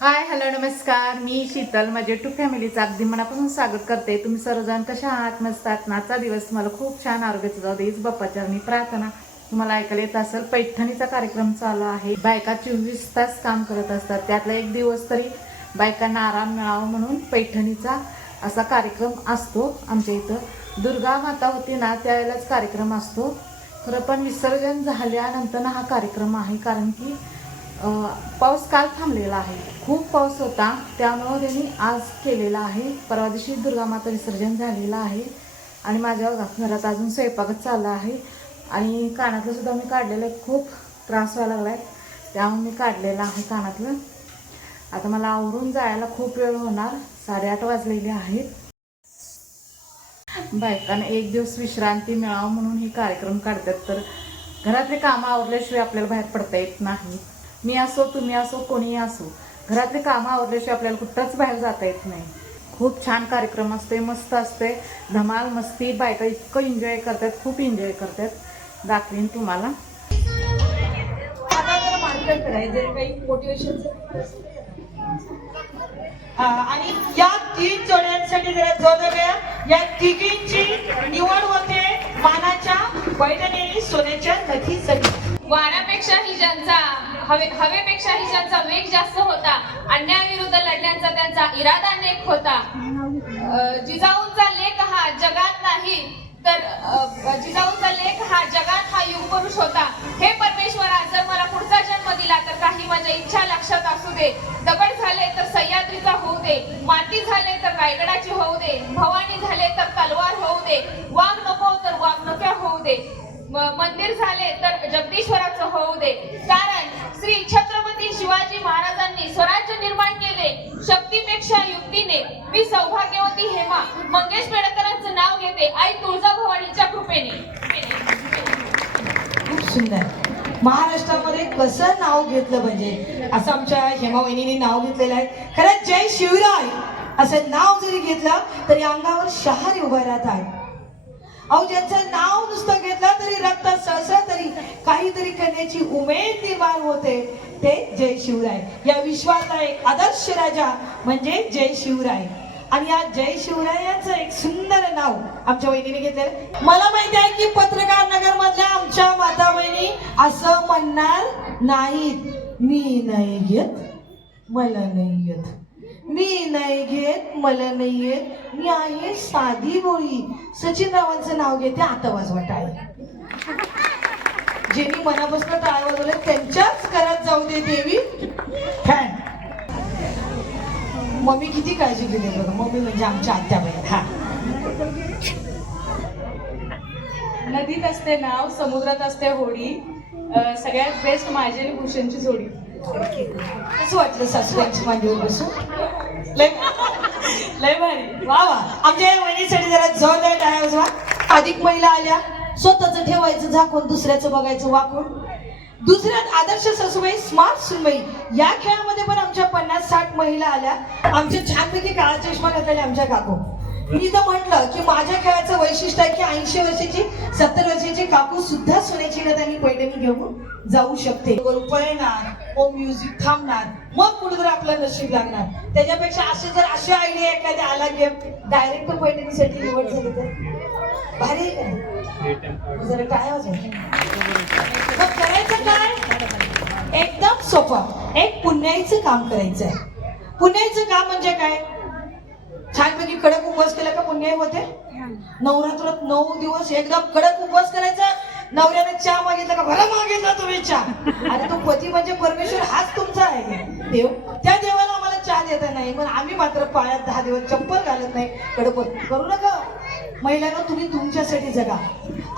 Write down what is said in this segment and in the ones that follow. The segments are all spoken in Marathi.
हाय हॅलो नमस्कार. मी शीतल माझे टू फॅमिलीचं अगदी मनापासून स्वागत करते. तुम्ही सर्वजण कशा आहात? मस्त आहात नाचा दिवस तुम्हाला खूप छान आरोग्याचं जाऊ देच बाप्पाच्या मी प्रार्थना. तुम्हाला ऐकायला येत असेल पैठणीचा कार्यक्रम चालू आहे. बायका चोवीस तास काम करत असतात. त्यातला एक दिवस तरी बायकांना आराम मिळावा म्हणून पैठणीचा असा कार्यक्रम असतो. आमच्या इथं दुर्गा माता होती ना त्यावेळेलाच कार्यक्रम असतो. खरं पण विसर्जन झाल्यानंतर हा कार्यक्रम आहे. कारण की पाऊस काल थांबलेला आहे. खूप पाऊस होता. त्यामुळं त्यांनी आज केलेला आहे. परवा दिवशी दुर्गामाता विसर्जन झालेलं आहे. आणि माझ्या घरात अजून स्वयंपाकच चालला आहे. आणि कानातलं सुद्धा मी काढलेलं आहे. खूप त्रास व्हायला लागला आहे त्यामुळे मी काढलेलं आहे कानातलं. आता मला आवरून जायला खूप वेळ होणार. साडेआठ वाजलेले आहेत. बायकांना एक दिवस विश्रांती मिळावं म्हणून हे कार्यक्रम काढतात. तर घरातले कामं आवरल्याशिवाय आपल्याला बाहेर पडता येत नाही. मी असो तुम्ही असो कोणीही असो. घरातले कामं आवरल्याशिवाय आपल्याला कुठंच बाहेर जाता येत नाही. खूप छान कार्यक्रम असते मस्त असते धमाल मस्ती बायका इतकं एन्जॉय करतात खूप एन्जॉय करतात. दाखवीन तुम्हाला. आता जरा मार्केट करायचं काही मोटिवेशन आणि या तीन जोड्यांसाठी जरा जोर या तिघींची निवड होते मानाच्या पैठणी सोन्याच्या नथीसाठी. वाऱ्यापेक्षाही ज्यांचा हवे हवेपेक्षाही ज्यांचा वेग जास्त होता अन्यायाविरुद्ध लढण्याचा त्यांचा इरादा नेक होता. जिजाऊंचा लेख हा जगात नाही तर जिजाऊंचा लेख हा जगात हा युग पुरुष होता. हे परमेश्वरा जर मला पुढचा जन्म दिला तर काही माझ्या इच्छा लक्षात असू दे. दगड झाले तर सह्याद्रीचा होऊ दे. माती झाले तर रायगडाची होऊ दे. भवानी झाले तर तलवार होऊ दे. वाघ नको तर वाघ नक्या होऊ दे. मंदिर झाले तर जगदीश्वराचं होऊ दे. कारण श्री छत्रपती शिवाजी महाराजांनी स्वराज्य निर्माण केले शक्तीपेक्षा युक्तीने. मी सौभाग्यवती हेमा मंगेश बेडकरांचं नाव घेते. आई तुळजाभवानीच्या कृपेने. खूप सुंदर. महाराष्ट्रामध्ये कसं नाव घेतलं पाहिजे असं आमच्या हेमा वहिनीने नाव घेतलेलं आहे. खरंच जय शिवराय. असं नाव जरी घेतलं तरी अंगावर शहारी उभा राहत आहे. अहो ज्यांचं नाव नुसतं घेतलं तरी रक्तात सळसळ तरी काहीतरी करण्याची उमेद निर्माण होते. ते जय शिवराय. या विश्वाचा एक आदर्श राजा म्हणजे जय शिवराय. आणि या जय शिवरायांचं एक सुंदर नाव आमच्या वहिनीने घेतलं मला माहिती आहे की पत्रकार नगर मधल्या आमच्या माता बहिणी असं म्हणणार नाहीत. मी नाही घेत मला नाही येत. मी नाही घेत मला नाही येत. मी आहे साधी बोळी. सचिन रावांचं नाव घेते आता वाजवट आहे ज्यांनी मनापासून टाळ वाजवले त्यांच्याच घरात जाऊ दे देवी. मम्मी किती काळजी घेते बघा मम्मी म्हणजे आमच्या आत्या बहीण. हा. नदीत असते नाव समुद्रात असते होडी. सगळ्यात बेस्ट माझी आणि भूषणची जोडी. कसं वाटलं सासूबाईंची मांडीवर बसून. लय लय भारी. वा वा. आमच्या या महिन्यासाठी जरा जोरदार टाळ्या वाजवा अधिक महिला आल्या स्वतःच ठेवायचं झाकून दुसऱ्याचं बघायचं वाकून. दुसऱ्यात आदर्श सासूबाई स्मार्ट सुनबाई. या खेळामध्ये पण आमच्या पन्नास साठ महिला आल्या. आमच्या छानपैकी काळा चष्मा घातलेल्या आमच्या काकू. मी तर म्हटलं की माझ्या खेळाचं वैशिष्ट्य आहे की ऐंशी वर्षाची सत्तर वर्षाची काकू सुद्धा सोन्याची गदानी पैठणी घेऊन जाऊ शकते. पळणार ओ म्युझिक थांबणार. मग कुठेतरी आपलं नशीब लागणार. त्याच्यापेक्षा असे जर अशी आयडिया एखाद्या आला गेम डायरेक्ट पैठणीसाठी निवड झाली तर? भारी? जरा काय वाजव. मग करायचं काय? एकदम सोपं. एक पुण्याईचं काम करायचं आहे. पुण्याईचं काम म्हणजे काय? छानपैकी कडक उपवास केला का पुण्याई होते? नवरात्रात नऊ दिवस एकदम कडक उपवास करायचा. नवऱ्याने चहा मागितला का? भला मागितला तुम्ही चहा? आणि तो पती म्हणजे परमेश्वर हाच तुमचा आहे. देव त्या देवाला आम्हाला चहा देता नाही. पण आम्ही मात्र पायात दहा दिवस चप्पल घालत नाही. कडपत करू नका. महिलांना तुम्ही तुमच्यासाठी जगा.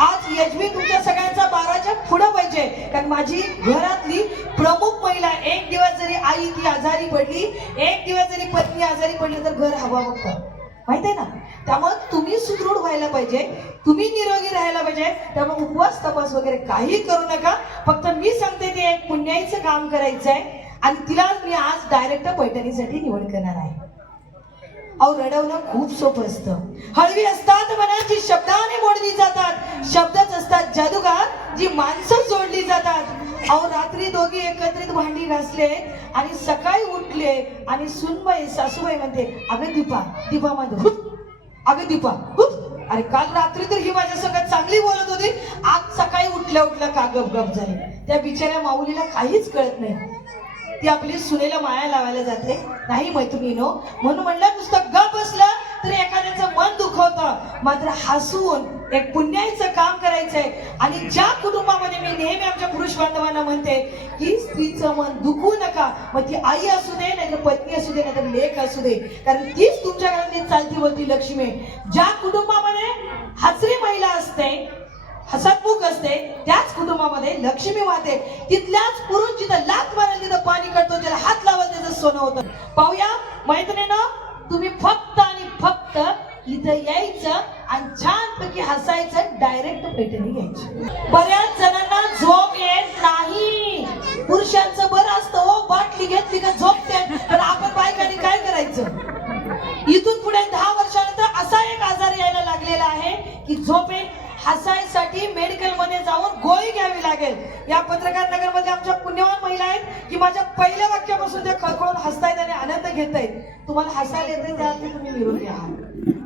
आज यजवी तुमच्या सगळ्यांचा बाराच्या पुढं पाहिजे. कारण माझी घरातली प्रमुख महिला एक दिवस जरी आई ती आजारी पडली एक दिवस जरी पत्नी आजारी पडली तर घर हवा होतं माहीत आहे ना? त्यामुळे तुम्ही सुदृढ व्हायला पाहिजे तुम्ही निरोगी राहायला पाहिजे त्यामुळे उपवास तपास वगैरे काही करू नका. फक्त मी सांगते ते एक पुण्याईचं काम करायचं आहे आणि तिला मी आज डायरेक्ट पैठणीसाठी निवड करणार आहे. अहो रडवणं खूप सोपं असतं. हळवी असतात मनाची शब्दाने मोडली जातात. शब्दच असतात जादूगार जी माणसं जोडली जातात. अहो रात्री दोघी एकत्रित भांडी घासले आणि सकाळी उठले आणि सुनबाई सासूबाई म्हणते अगं दीपा दीपा माझं अगं दीपा हुत. अरे काल रात्री तर ही माझ्या सगळ्यात चांगली बोलत होती. आज सकाळी उठल्या उठल्या का गप गप झाली. त्या बिचाऱ्या माऊलीला काहीच कळत नाही. ती आपली सुनेला माया लावायला जाते. नाही मैत्रिणीनो म्हणून म्हणलं नुसतं गप बसलं होतं मात्र हसून एक पुण्याईचं काम करायचंय. आणि ज्या कुटुंबामध्ये मी नेहमी आमच्या पुरुष बांधवांना म्हणते की स्त्रीचं मन दुखू नका. मग ती आई असू दे नाहीतर पत्नी असू दे नाहीतर लेख असू दे. कारण तीच तुमच्या घरातली चालती होती लक्ष्मी ज्या कुटुंबामध्ये हसरी महिला असते हसतमुख असते त्याच कुटुंबामध्ये लक्ष्मी वाहते. तिथल्याच पुरुष जिथं लात मारेल तिथं पाणी करतो ज्याला हात लावल त्याचं सोनं होतं. पाहूया मैत्रिणीनं तुम्ही फक्त इथं यायचं आणि छानपैकी हसायचं डायरेक्ट पेटणी घ्यायची. बऱ्याच जणांना झोप येत नाही. पुरुषांचं बरं असतं हो बाटली घेतली का झोपते तर आपण बायकांनी काय करायचं? इथून पुढे दहा वर्षानंतर असा एक आजार यायला लागलेला आहे की झोपे हसायसाठी मेडिकलमध्ये जाऊन गोळी घ्यावी लागेल. या पत्रकार नगरमध्ये आमच्या पुण्यवान महिला आहेत की माझ्या पहिल्या वाक्यापासून ते खळखळून हसतायत आणि आनंद घेतायत. तुम्हाला हसायला येते त्यातले तुम्ही विरोधी आहात.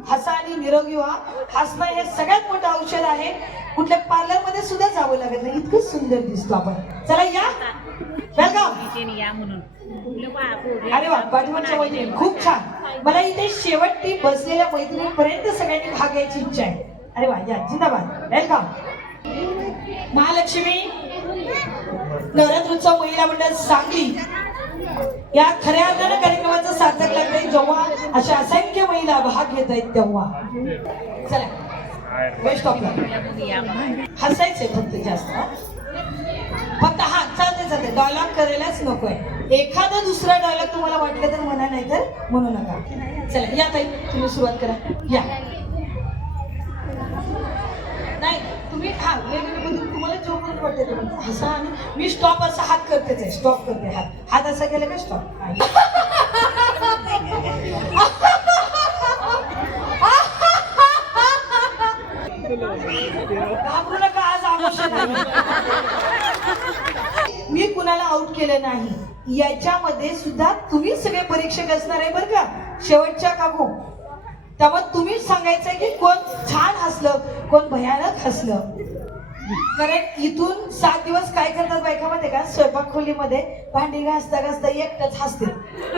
हसा आणि निरोगी व्हा. हसणं हे सगळ्यात मोठं औषध आहे. कुठल्या पार्लरमध्ये सुद्धा जावं लागत नाही. इतकं सुंदर दिसतो आपण. चला या. वेलकम अरे वा पाठवणच्या मैत्रिणी खूप छान. मला इथे शेवटची बसलेल्या मैत्रिणीपर्यंत सगळ्यांनी भाग यायची इच्छा आहे. अरे वा या. जिंदाबाद. वेलकम महालक्ष्मी. नवरात्रोत्सव महिला मंडळ सांगली. या खऱ्या अर्थानं कार्यक्रमाचं सार्थक लागतंय. जेव्हा अशा असंख्य महिला भाग घेत आहेत तेव्हा. चला. बेस्ट ऑफ हसायचंय फक्त जास्त फक्त हा चालते चालते डायलॉग करायलाच नकोय. एखादा दुसरा डायलॉग तुम्हाला वाटलं तर म्हणा नाही तर म्हणू नका. चला या ताई तुम्ही सुरुवात करा. या. नाही तुम्ही हा वेगवेगळे पडते ते. आणि मी स्टॉप असा हात करतेच आहे स्टॉप करते हात. हात असा केला का स्टॉप घाबरू नका आज आवश्यक मी कुणाला आउट केलं नाही. याच्यामध्ये सुद्धा तुम्ही सगळे परीक्षक असणार आहे बरं का. शेवटच्या काकू. त्यामुळे तुम्हीच सांगायचंय की कोण छान हसलं कोण भयानक हसलं. कारण इथून सात दिवस काय करतात बायकामध्ये का? स्वयंपाक खोलीमध्ये भांडी घासता घासता एकटच हसते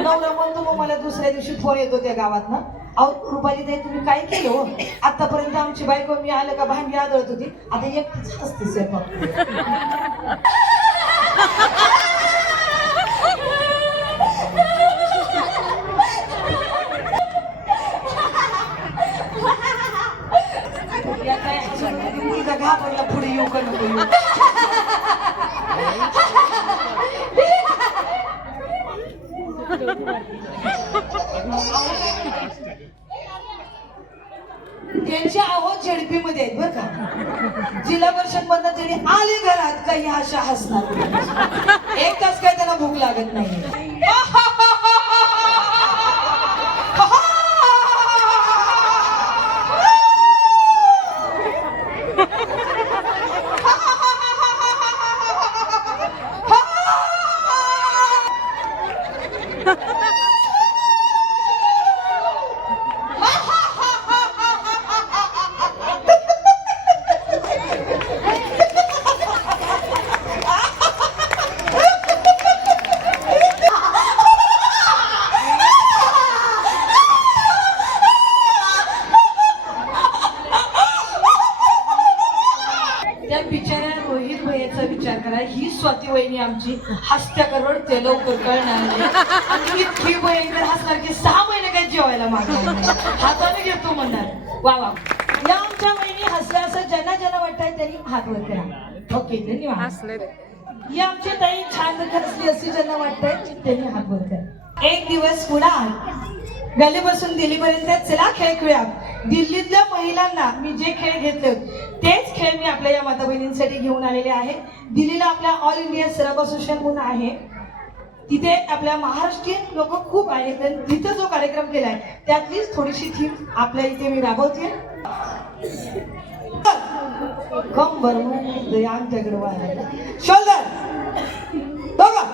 नवरा म्हणतो मग मला दुसऱ्या दिवशी फोन येतो त्या गावातनं. अहो रुपाली ताई तुम्ही काय केलं हो? आतापर्यंत आमची बायको मी आलं का भांडी आदळत होती. आता एकटच हसते स्वयंपाक या काय action मध्ये मुलगा घाबरला पुढे येऊ का नको येऊ त्यांची आवाज झेडपी मध्ये आहेत बरं का. जिल्हा परिषद मधनं त्यांनी आले घरात काही अशा हसणार एक तास काय त्यांना भूक लागत नाही त्या बिचाऱ्या रोहित भैयाचा विचार करा ही स्वाती वहिनी आमची हसत्या करोड ते लवकर कळणार इतकी भयंकर हसणार की सहा महिने काय जेवायला मागणार. हाताने घेतो म्हणणार. वा वा. या आमच्या वहिनी हसल्या असं ज्यांना ज्यांना वाटतंय त्यांनी हात वर करा. ओके धन्यवाद. या आमच्या ताई छान हसली असे ज्यांना वाटतंय त्यांनी हात वर करा. एक दिवस पुन्हा गल्लीपासून दिल्लीपर्यंत चला खेळ खेळूया. दिल्लीतल्या महिलांना मी जे खेळ घेतले तेच खेळ मी आपल्या या माता बहिणींसाठी घेऊन आलेले आहे. दिल्लीला आपल्या ऑल इंडिया सराफ असोसिएशन म्हणून आहे. तिथे आपल्या महाराष्ट्रीयन लोक खूप आहेत आणि तिथं जो कार्यक्रम केलाय त्यातलीच थोडीशी थीम आपल्या इथे मी राबवते कंबर आमच्याकडे शोल्डर बघा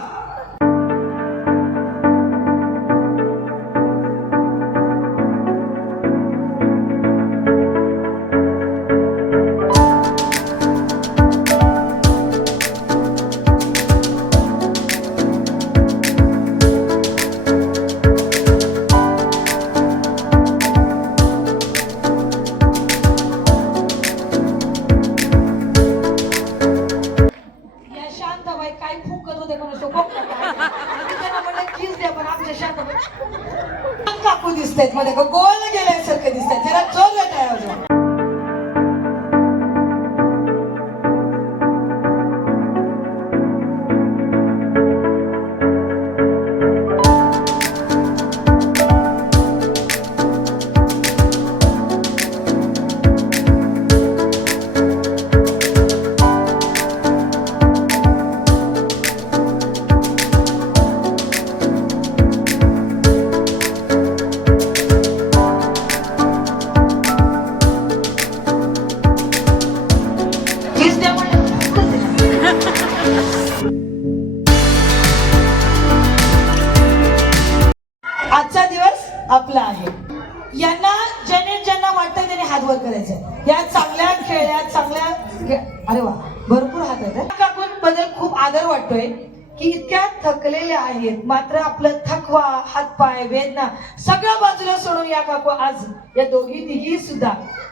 थकलेल्या आहेत. मात्र आपलं थकवा हातपाय वेदना सगळ्या बाजूला सोडून या काकू आज या दोघी तिघी सुद्धा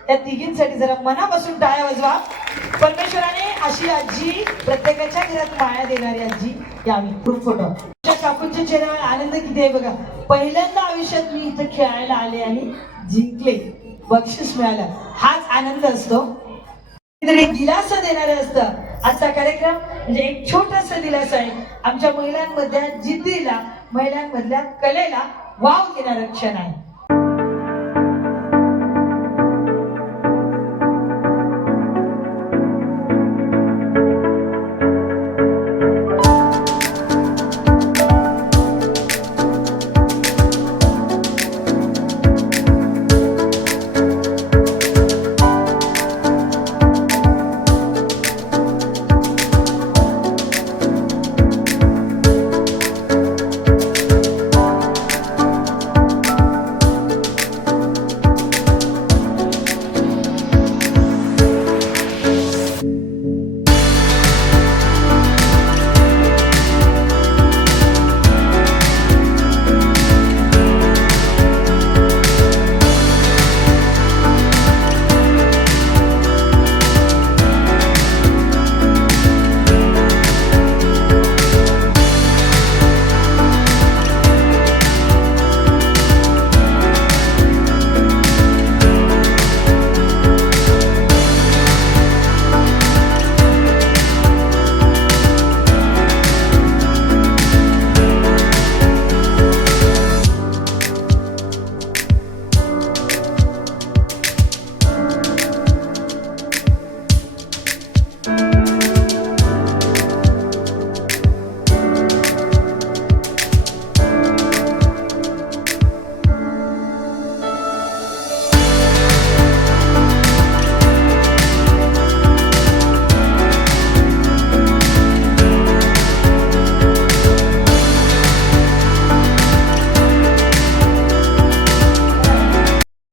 या तिघींसाठी जरा मनापासून टाळ्या वाजवा. परमेश्वराने अशी आजी प्रत्येकाच्या घरात माया देणारी आजी यावी. ग्रुप फोटो काकूंच्या चेहऱ्यावर आनंद किती आहे बघा. पहिल्यांदा आयुष्यात मी इथं खेळायला आले आणि जिंकले. बक्षीस मिळालं. हाच आनंद असतो. दिलासा देणारं असतं. आजचा कार्यक्रम म्हणजे एक छोटासा दिलासा आहे. आमच्या महिलांमधल्या जिद्दीला महिलांमधल्या कलेला वाव देणारं क्षण आहे.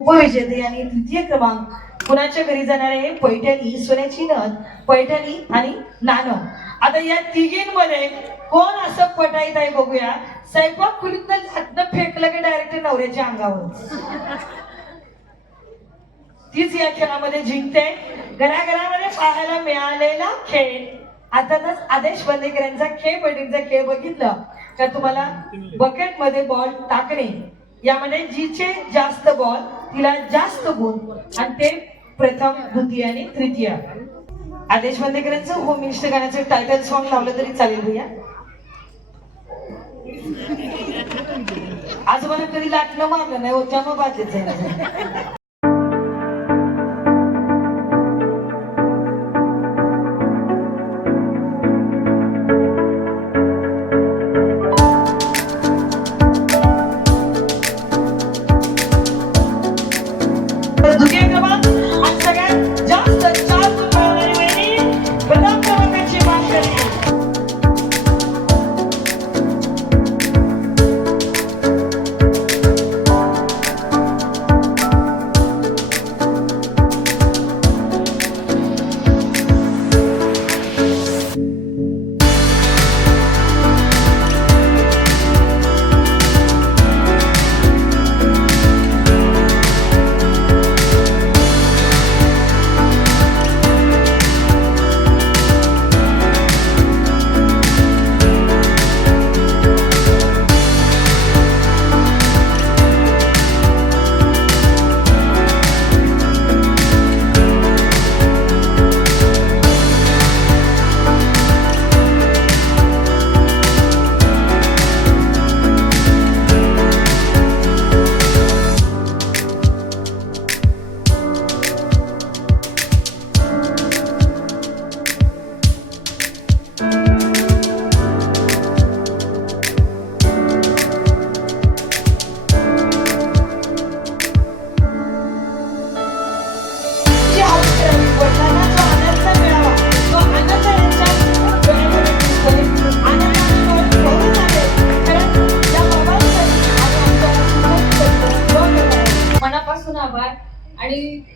उपविजेते आणि तृतीय क्रमांक कुणाच्या घरी जाणारे पैठणी सोन्याची नथ पैठणी आणि नाणं. आता या तिघींमध्ये कोण असं पटाईत आहे बघूया. स्वयंपाक खुलीत हातनं फेकलं की डायरेक्ट नवऱ्याच्या अंगावर. तीच या खेळामध्ये जिंकते. घराघरामध्ये पाहायला मिळालेला खेळ. अर्थातच आदेश बंदेकर यांचा खेळ पैठणीचा खेळ बघितलं. का तुम्हाला बकेटमध्ये बॉल टाकणे. यामध्ये जिचे जास्त बॉल तिला जास्त गुण आणि ते प्रथम द्वितीय आणि तृतीय. आदेश बंदेकरांचं होम मिनिस्टर गाण्याचं टायटल सॉन्ग लावलं तरी चालेल भैया. आजोबाला कधी लाटणं मारलं नाही हो मग बाधेच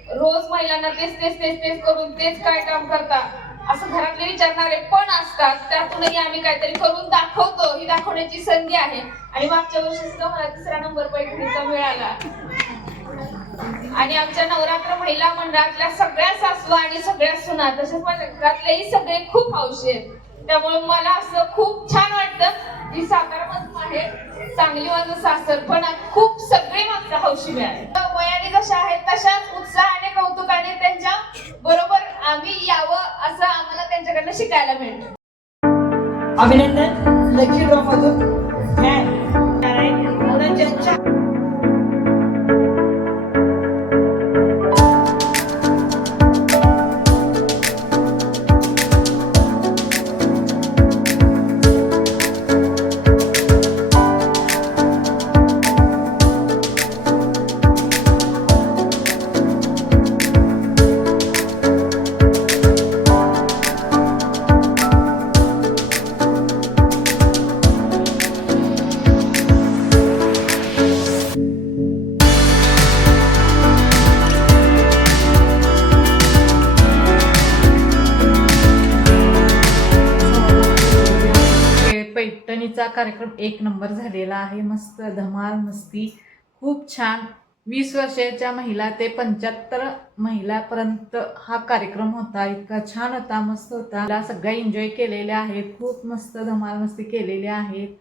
रोज महिलांना तेच तेच तेच तेच करून तेच काय काम करता असं घरातले विचारणारे पण असतात. त्यातूनही आम्ही काहीतरी करून दाखवतो. ही दाखवण्याची संधी आहे. आणि मागच्या वर्षीच मला तिसरा नंबर पैठणीचा मिळाला. आणि आमच्या नवरात्र महिला मंडळातल्या सगळ्या सासवा आणि सगळ्या सुना तसेच माझ्या घरातलेही सगळे खूप हौशी आहेत. त्यामुळे मला असं खूप छान वाटतं की सातारा मधून आहे. चांगली माझं सासर पण खूप सगळे मागच्या हौशी मिळाले. वयाने जशा आहेत तशाच उत्साहाने कौतुकाने त्यांच्या बरोबर आम्ही यावं असं आम्हाला त्यांच्याकडनं शिकायला मिळतं. अभिनंदन. लकी ड्रॉ मधून ज्यांच्या मस्ती. खूप छान. वीस वर्षाच्या महिला ते पंच्याहत्तर महिलापर्यंत हा कार्यक्रम होता. इतका छान होता मस्त होता. मला सगळ्या एन्जॉय केलेल्या आहेत. खूप मस्त धमाल मस्ती केलेल्या आहेत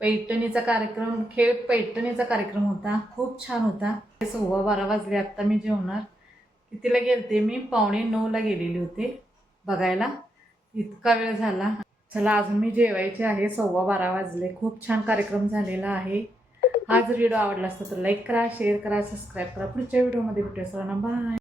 पैठणीचा कार्यक्रम खेळ पैठणीचा कार्यक्रम होता. खूप छान होता. सव्वा बारा वाजले आत्ता मी जेवणार. कितीला गेलते? मी पावणे नऊला गेलेले होते. बघायला. इतका वेळ झाला. चला अजून मी जेवायचे आहे. सव्वा बारा वाजले. खूप छान कार्यक्रम झालेला आहे. हा जर व्हिडिओ आवडला असता तर लाईक करा शेअर करा सबस्क्राईब करा. पुढच्या व्हिडिओमध्ये भेटूया. सर्वांना बाय